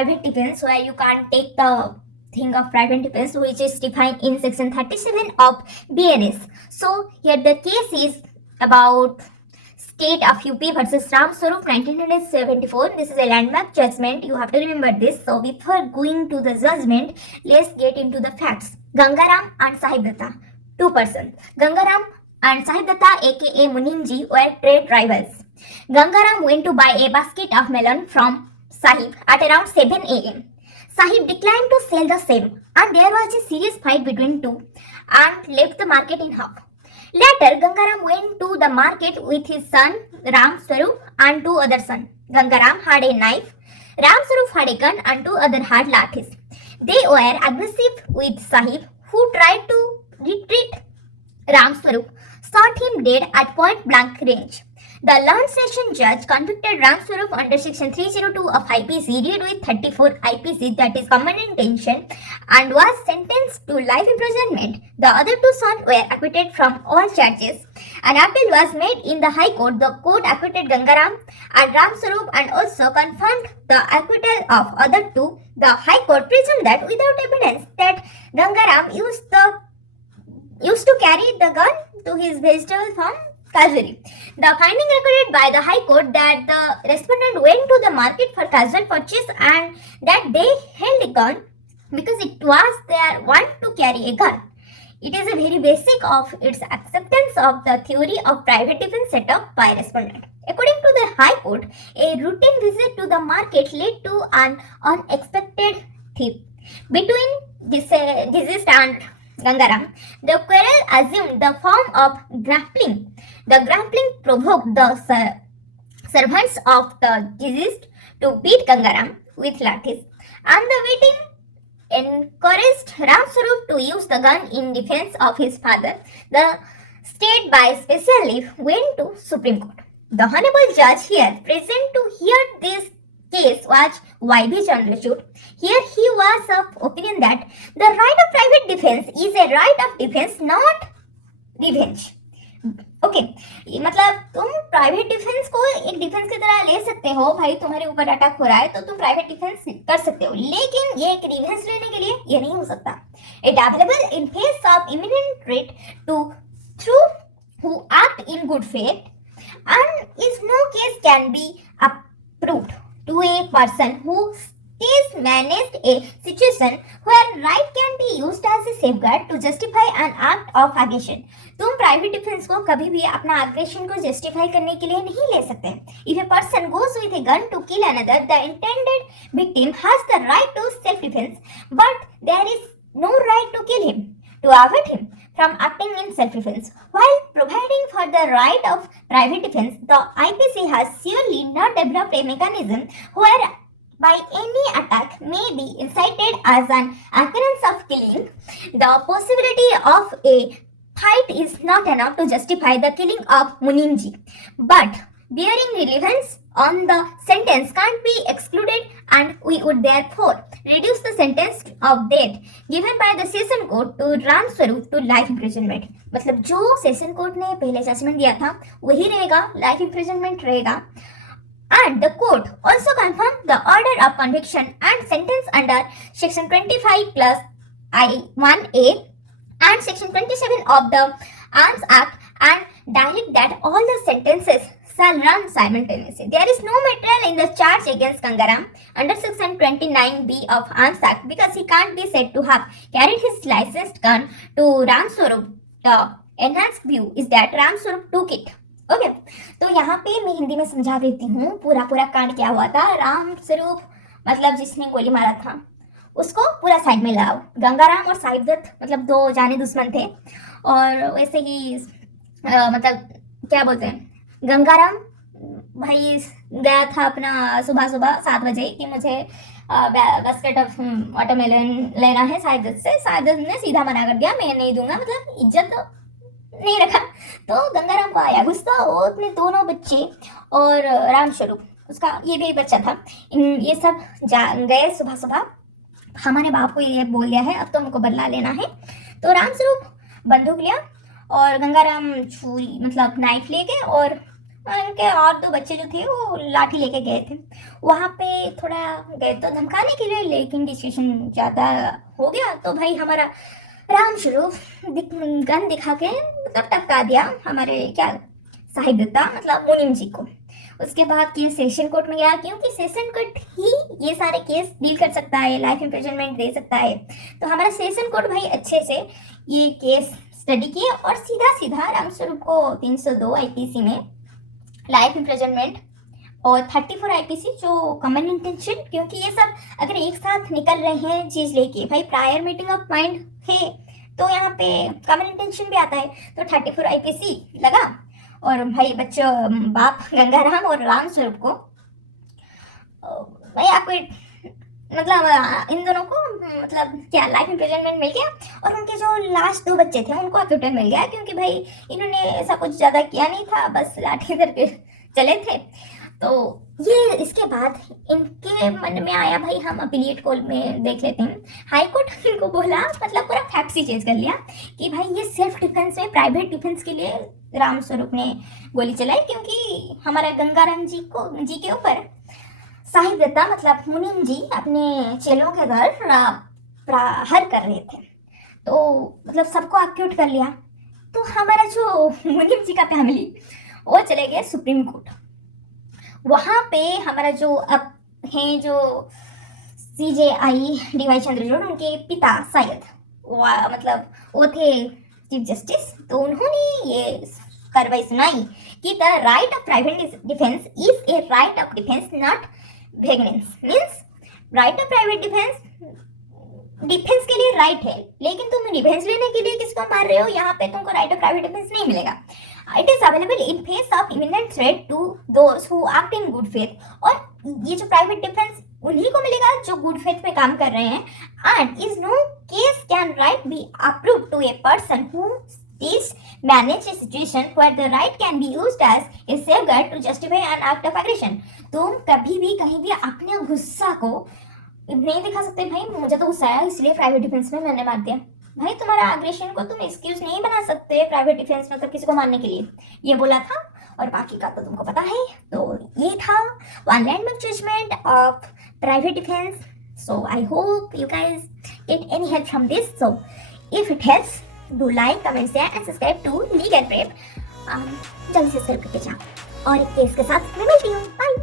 private defense where you can't take the thing of private defense which is defined in section 37 of BNS. So here the case is about State of UP versus Ram Swarup 1974. This is a landmark judgment. You have to remember this. So before going to the judgment, let's get into the facts. Gangaram and Sahib Datta, two persons. Gangaram and Sahib Datta aka Munimji were trade rivals. Gangaram went to buy a basket of melon from Sahib at around 7 am. Sahib declined to sell the same and there was a serious fight between two and left the market in half. Later, Gangaram went to the market with his son Ram Swarup and two other sons. Gangaram had a knife, Ram Swarup had a gun and two other had lathis. They were aggressive with Sahib who tried to retreat. Ram Swarup shot him dead at point blank range. The learned session judge convicted Ram Swarup under section 302 of IPC, read with 34 IPC, that is common intention, and was sentenced to life imprisonment. The other two sons were acquitted from all charges. An appeal was made in the High Court. The court acquitted Gangaram and Ram Swarup and also confirmed the acquittal of other two. The High Court presumed that without evidence that Gangaram used to carry the gun to his vegetable farm casually. The finding recorded by the High Court that the respondent went to the market for casual purchase and that they held a gun because it was their want to carry a gun. It is a very basic of its acceptance of the theory of private defense set up by respondent. According to the High Court, a routine visit to the market led to an unexpected thief. Between deceased and Gangaram, the quarrel assumed the form of grappling. The grappling provoked the servants of the deceased to beat Gangaram with lathis, and the beating encouraged Ram Swarup to use the gun in defense of his father. The state by special leave went to Supreme Court. The Honorable Judge here present to hear this case was Y.B. Chandrachud. Here he was of opinion that the right of private defense is a right of defense, not revenge. Okay मतलब तुम private defence को एक डिफेंस की तरह ले सकते हो. भाई तुम्हारे ऊपर अटैक हो रहा है तो तुम प्राइवेट डिफेंस कर सकते हो, लेकिन ये एक रिवेंज लेने के लिए ये नहीं हो सकता. It available in face of imminent threat to through who act in good faith and is no case can be approved to a person who is managed a situation where right can be used as a safeguard to justify an act of aggression. तुम private defence को कभी भी अपना एग्रेशन को जस्टिफाई करने के लिए नहीं ले सकते. If a person goes with a gun to kill another, the intended victim has the right to self defence, but there is no right to kill him to avert him from acting in self-defense. While providing for the right of private defense, the IPC has surely not developed a mechanism where by any attack may be incited as an occurrence of killing. The possibility of a fight is not enough to justify the killing of Munimji, but bearing relevance on the sentence can't be excluded, and we would therefore reduce the sentence of death given by the session court to Ram Swarup to life imprisonment. मतलब जो session court ने पहले जजमेंट दिया था वही रहेगा, life imprisonment रहेगा. And the court also confirmed the order of conviction and sentence under section 25 plus I1A and section 27 of the Arms Act and direct that all the sentences shall run simultaneously. There is no material in the charge against Gangaram under section 29B of Arms Act because he can't be said to have carried his licensed gun to Ram Swarup. The enhanced view is that Ram Swarup took it. Okay तो यहाँ पे मैं हिंदी में समझा देती हूँ पूरा कांड क्या हुआ था. राम स्वरूप मतलब जिसने गोली मारा था उसको पूरा साइड में लाओ. गंगाराम और साहिब दत्त मतलब दो जाने दुश्मन थे, और वैसे ही मतलब क्या बोलते हैं, गंगाराम भाई गया था अपना सुबह 7 बजे कि मुझे बास्केट ऑफ वाटरमेलन लेना है साहिब दत्त से. साहिब दत्त ने सीधा मना कर दिया, मैं नहीं दूंगा, मतलब इज्जत नहीं रखा. तो गंगाराम को आया गुस्सा. वो अपने दोनों बच्चे और राम स्वरूप उसका ये भी बच्चा था, ये सब गए सुबह. हमारे बाप को ये बोल दिया है अब तो हमको बदला लेना है. तो राम स्वरूप बंदूक लिया और गंगाराम छुरी मतलब नाइफ लेके और उनके और दो बच्चे जो थे वो लाठी लेके गए थे वहाँ पे, थोड़ा गए तो धमकाने के लिए, लेकिन डिस्कशन ज़्यादा हो गया तो भाई हमारा रामस्वरूप गन दिखा के मतलब टपका दिया हमारे क्या साहिबदत्ता मतलब मुनीम जी को। उसके बाद केस सेशन कोर्ट में गया, क्योंकि सेशन कोर्ट ही ये सारे केस डील कर सकता है, लाइफ इम्प्रिजनमेंट दे सकता है। तो हमारा सेशन कोर्ट भाई अच्छे से ये केस स्टडी किए और सीधा सीधा रामस्वरूप को 302 आईपीसी में लाइफ इम्प्रिजनमेंट और 34 आईपीसी जो कॉमन इंटेंशन, क्योंकि ये सब अगर एक साथ निकल रहे हैं चीज लेके, भाई प्रायर मीटिंग ऑफ माइंड है तो यहाँ पे कॉमन इंटेंशन भी आता है, तो 34 आईपीसी लगा। और भाई बच्चों, बाप गंगाराम और राम स्वरूप को भाई आपको मतलब इन दोनों को मतलब क्या लाइफ इम्प्रिजनमेंट मिल गया। और उनके जो लास्ट दो बच्चे थे उनको अक्यूटल मिल गया, क्योंकि भाई इन्होंने ऐसा कुछ ज़्यादा किया नहीं था, बस लाठी करके चले थे। तो ये इसके बाद इनके मन में आया भाई हम अपीलिएट कोर्ट में देख लेते हैं। हाई कोर्ट इनको बोला मतलब पूरा फैक्ट ही चेंज कर लिया कि भाई ये सेल्फ डिफेंस में, प्राइवेट डिफेंस के लिए राम स्वरूप ने गोली चलाई, क्योंकि हमारा गंगाराम जी के ऊपर साहिबदत्ता मतलब मुनीम जी अपने चेलों के घर प्रहार कर रहे थे, तो मतलब सबको अक्यूट कर लिया। तो हमारा जो मुनीम जी का फैमिली वो चले गए सुप्रीम कोर्ट। वहाँ पे हमारा जो अब हैं जो CJI DY चंद्रचूड़, उनके पिता शायद मतलब वो थे चीफ जस्टिस, तो उन्होंने ये कार्रवाई सुनाई कि the right of private defence is a right of defence not vengeance. Means right of private defence के लिए राइट है, लेकिन तुम डिफेंस लेने के लिए किसको मार रहे हो, यहाँ पे तुमको राइट ऑफ प्राइवेट डिफेंस नहीं मिलेगा। It is available in face of imminent threat to those who act in good faith. और ये जो प्राइवेट डिफेंस उन्हीं को मिलेगा जो गुड फेथ में काम कर रहे हैं। And is no case can right be approve to a person who is manage a situation where the right can be used as a safeguard to justify an act of aggression। तुम कभी भी कहीं भी अपने गुस्सा को नहीं दिखा सकते, भाई मुझे तो गुस्सा आया इसलिए प्राइवेट डिफेंस में मैंने मार दिया। भाई तुम्हारा अग्रेशन को तुम एक्सक्यूज नहीं बना सकते प्राइवेट डिफेंस में, मतलब किसी को मारने के लिए। ये बोला था और बाकी का तो तुमको पता है। तो ये था one landmark judgment of private defence. So I hope you guys get any help from this. So if it helps, do like, comment, share and subscribe to Legal Prep। जल्दी से सब्सक्राइब करके जाओ और एक केस के साथ मैं मिलती हूँ। बाय।